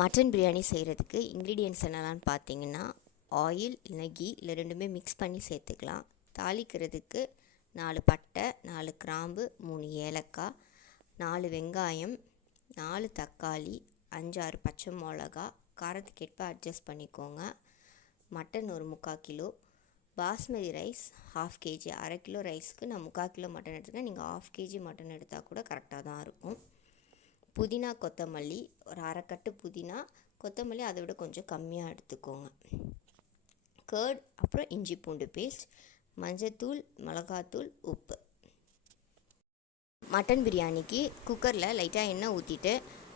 Mutton biryani செய்கிறதுக்கு ingredients என்னென்னு பார்த்தீங்கன்னா, ஆயில் இல்லைனா கீ இல்லை ரெண்டுமே மிக்ஸ் பண்ணி சேர்த்துக்கலாம். தாளிக்கிறதுக்கு 4 பட்டை, 4 கிராம்பு, 3 ஏலக்காய், 4 வெங்காயம், 4 தக்காளி, 5 6 பச்சை மிளகா, காரத்துக்கேற்ப அட்ஜஸ்ட் பண்ணிக்கோங்க. மட்டன் ஒரு 3/4 kilo, basmati rice 1/2 kg. 1/2 kilo ரைஸ்க்கு நான் 3/4 கிலோ மட்டன் எடுத்துருக்கேன். நீங்கள் 1/2 kg மட்டன் எடுத்தால் கூட கரெக்டாக தான் இருக்கும். புதினா கொத்தமல்லி ஒரு 1/2 கட்டு புதினா, கொத்தமல்லி அதை விட கொஞ்சம் கம்மியாக எடுத்துக்கோங்க. கர்ட், அப்புறம் இஞ்சி பூண்டு பேஸ்ட், மஞ்சத்தூள், மிளகாத்தூள், உப்பு. மட்டன் பிரியாணிக்கு குக்கரில் லைட்டாக எண்ணெய் ஊற்றிட்டு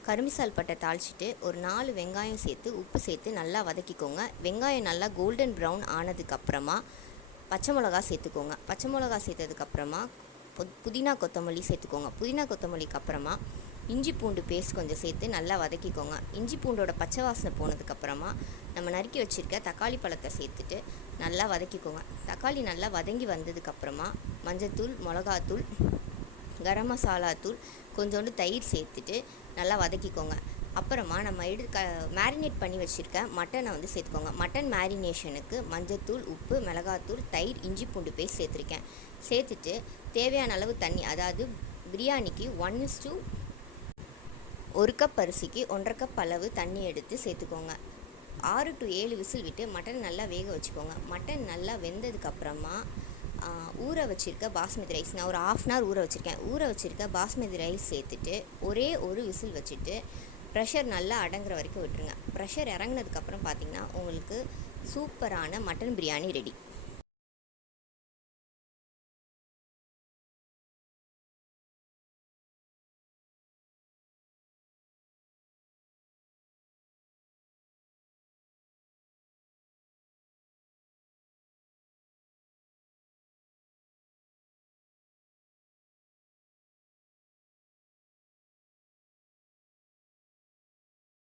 கருமிசால் பட்டை தாளிச்சிட்டு ஒரு 4 வெங்காயம் சேர்த்து உப்பு சேர்த்து நல்லா வதக்கிக்கோங்க. வெங்காயம் நல்லா கோல்டன் ப்ரௌன் ஆனதுக்கப்புறமா பச்சை மிளகா சேர்த்துக்கோங்க. பச்சை மிளகா சேர்த்ததுக்கப்புறமா புதினா கொத்தமல்லி சேர்த்துக்கோங்க. புதினா கொத்தமல்லிக்கு அப்புறமா இஞ்சி பூண்டு பேஸ்ட் கொஞ்சம் சேர்த்து நல்லா வதக்கிக்கோங்க. இஞ்சி பூண்டோட பச்சை வாசனை போனதுக்கப்புறமா நம்ம நறுக்கி வச்சுருக்க தக்காளி பழத்தை சேர்த்துட்டு நல்லா வதக்கிக்கோங்க. தக்காளி நல்லா வதங்கி வந்ததுக்கப்புறமா மஞ்சத்தூள், மிளகாத்தூள், கரம் மசாலா தூள், கொஞ்சோண்டு தயிர் சேர்த்துட்டு நல்லா வதக்கிக்கோங்க. அப்புறமா நம்ம மேரினேட் பண்ணி வச்சுருக்க மட்டனை சேர்த்துக்கோங்க. மட்டன் மேரினேஷனுக்கு மஞ்சத்தூள், உப்பு, மிளகாத்தூள், தயிர், இஞ்சி பூண்டு பேஸ்ட் சேர்த்துருக்கேன். சேர்த்துட்டு தேவையான அளவு தண்ணி, அதாவது பிரியாணிக்கு 1 கப் அரிசிக்கு 1.5 கப் அளவு தண்ணி எடுத்து சேர்த்துக்கோங்க. 6 to 7 விசில் விட்டு மட்டன் நல்லா வேக வச்சுக்கோங்க. மட்டன் நல்லா வெந்ததுக்கப்புறமா ஊற வச்சுருக்க பாஸ்மதி ரைஸ், நான் ஒரு 1/2 hour ஊற வச்சுருக்கேன். ஊற வச்சுருக்க பாஸ்மதி ரைஸ் சேர்த்துட்டு ஒரே ஒரு விசில் வச்சுட்டு ப்ரெஷர் நல்லா அடங்குற வரைக்கும் விட்டுருங்க. ப்ரெஷர் இறங்கினதுக்கப்புறம் பார்த்திங்கன்னா உங்களுக்கு சூப்பரான மட்டன் பிரியாணி ரெடி.